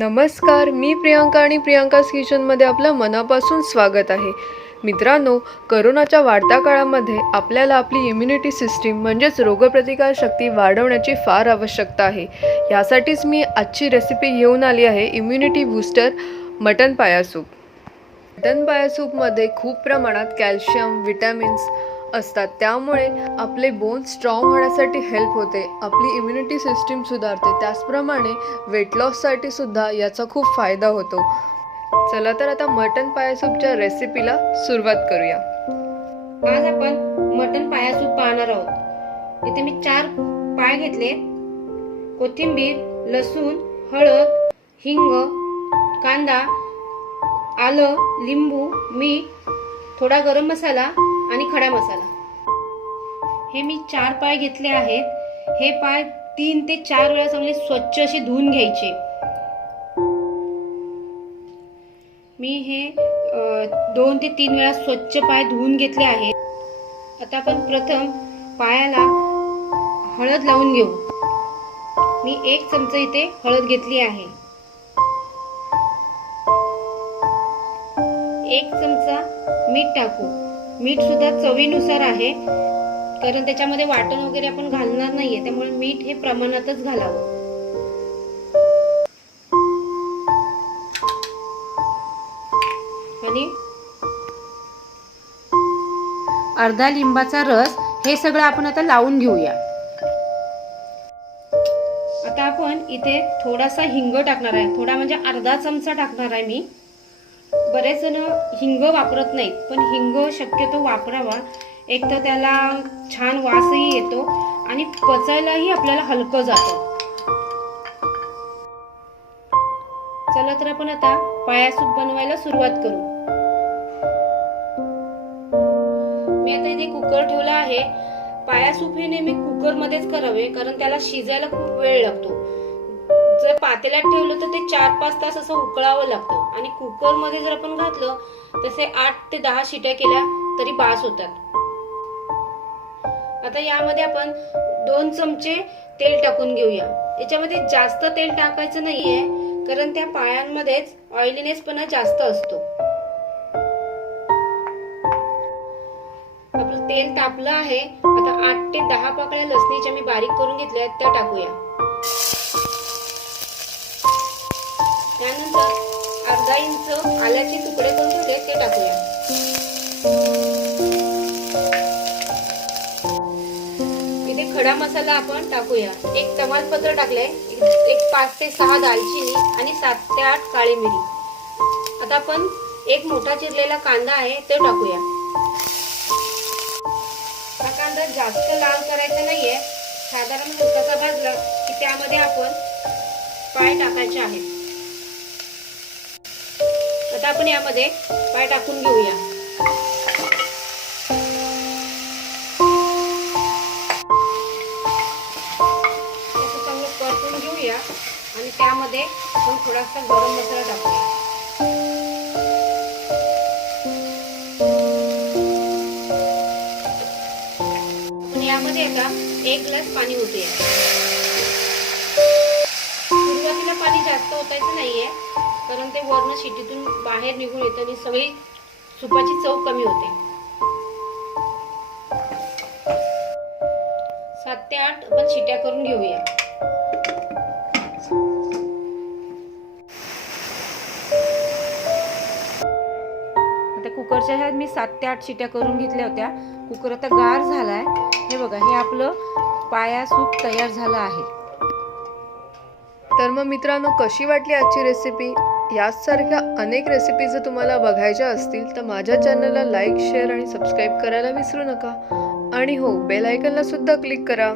नमस्कार, मी प्रियांका आणि प्रियांकाज किचनमध्ये आपलं मनापासून स्वागत आहे. मित्रांनो, करोनाच्या वाढत्या काळामध्ये आपल्याला आपली इम्युनिटी सिस्टीम म्हणजेच रोगप्रतिकारशक्ती वाढवण्याची फार आवश्यकता आहे. यासाठीच मी आजची रेसिपी घेऊन आली आहे इम्युनिटी बूस्टर मटण पाया सूप. मटण पाया सूपमध्ये खूप प्रमाणात कॅल्शियम, विटॅमिन्स असतात, त्यामुळे आपले बोन्स स्ट्रॉंग होण्यासाठी हेल्प होते, आपली इम्युनिटी सिस्टीम सुधारते. त्याचप्रमाणे वेट लॉससाठी सुद्धा याचा खूप फायदा होतो. चला तर आता मटण पाया सूपच्या रेसिपीला सुरुवात करूया. आज आपण मटण पाया सूप पाहणार आहोत. इथे मी 4 पाय घेतले. कोथिंबीर, लसूण, हळद, हिंग, कांदा, आलं, लिंबू, मीठ, थोडा गरम मसाला आणि खडा मसाला. हे मी 4 पाय घेतले आहेत. हे पाय 3 ते 4 वेळा चांगले स्वच्छ असे धुवून घ्यायचे. मी हे 2 ते 3 वेळा स्वच्छ पाय धुवून घेतले आहेत. आता आपण प्रथम पायाला हळद लावून घेऊ. मी 1 चमचा इथे हळद घेतली आहे. 1 चमचा मीठ टाकू. मीठ सुद्धा चवीनुसार आहे, कारण त्याच्यामध्ये वाटण वगैरे आपण घालणार नाहीये, त्यामुळे मीठ हे प्रमाणातच घालावं. आणि अर्धा लिंबाचा रस. हे सगळं आपण आता लावून घेऊया. आता आपण इथे थोडासा हिंग टाकणार आहे. थोडा म्हणजे अर्धा चमचा टाकणार आहे मी. बरेच जण हिंग वापरत नाहीत, पण हिंग शक्यतो वापरावा. एक तर त्याला छान वासही येतो आणि पचायलाही आपल्याला हलकं जातं. चला तर आपण आता पाया सूप बनवायला सुरुवात करू. मी आता इथे कुकर ठेवला आहे. पाया सूप हे नेहमी कुकर मध्येच करावे, कारण त्याला शिजायला खूप वेळ लागतो. जर पातेल्यात ठेवलं तर ते 4-5 तास असं उकळावं लागतं, आणि कुकर मध्ये जर आपण घातलं तसे 8 ते 10 शिट्या केल्या तरी बास होतात. आता यामध्ये आपण 2 चमचे तेल टाकून घेऊया. याच्यामध्ये जास्त तेल टाकायचं नाहीये, कारण त्या पायांमध्येच ऑइलीनेसपणा जास्त असतो. आपलं तेल तापलं आहे. आता 8 ते 10 पाकळ्या लसणीच्या मी बारीक करून घेतल्या त्या टाकूया. त्यानंतर अर्धा इंच आल्याचे तुकडे करून ठेवले ते टाकूया. इथे खडा मसाला आपण टाकूया. 1 तमालपत्र टाकले, एक 5 ते 6 दालचिनी आणि 7 ते 8 काळी मिरी. आता आपण 1 मोठा चिरलेला कांदा आहे ते टाकूया. हा कांदा जास्त लाल करायचा नाहीये, साधारण हलकासा भाजला की त्यामध्ये आपण पाय टाकायचे आहेत. आता आपण यामध्ये पाय टाकून घेऊया. असं चांगलं परतून घेऊया आणि त्यामध्ये आपण थोडासा गरम मसाला टाकूया. आपण यामध्ये आता 1 ग्लास पाणी ओतूया. सुरुवातीला पाणी जास्त ओतायचं नाहीये, कारण ते वर्ण शिटीतून बाहेर निघून येतं आणि सगळी सुपाची चव कमी होते. 7 ते 8 आपण शिट्या करून घेऊया. आता कुकरच्या ह्यात मी 7 ते 8 शिट्या करून घेतल्या होत्या. कुकर आता गार झालाय. हे बघा, हे आपलं पाया सूप तयार झालं आहे. तर मग मित्रांनो, कशी वाटली आजची रेसिपी? यासारख्या अनेक रेसिपी जर तुम्हाला बघायच्या असतील तर माझ्या चॅनलला लाईक, शेअर आणि सबस्क्राईब करायला विसरू नका. आणि हो, बेल आयकॉनला सुद्धा क्लिक करा.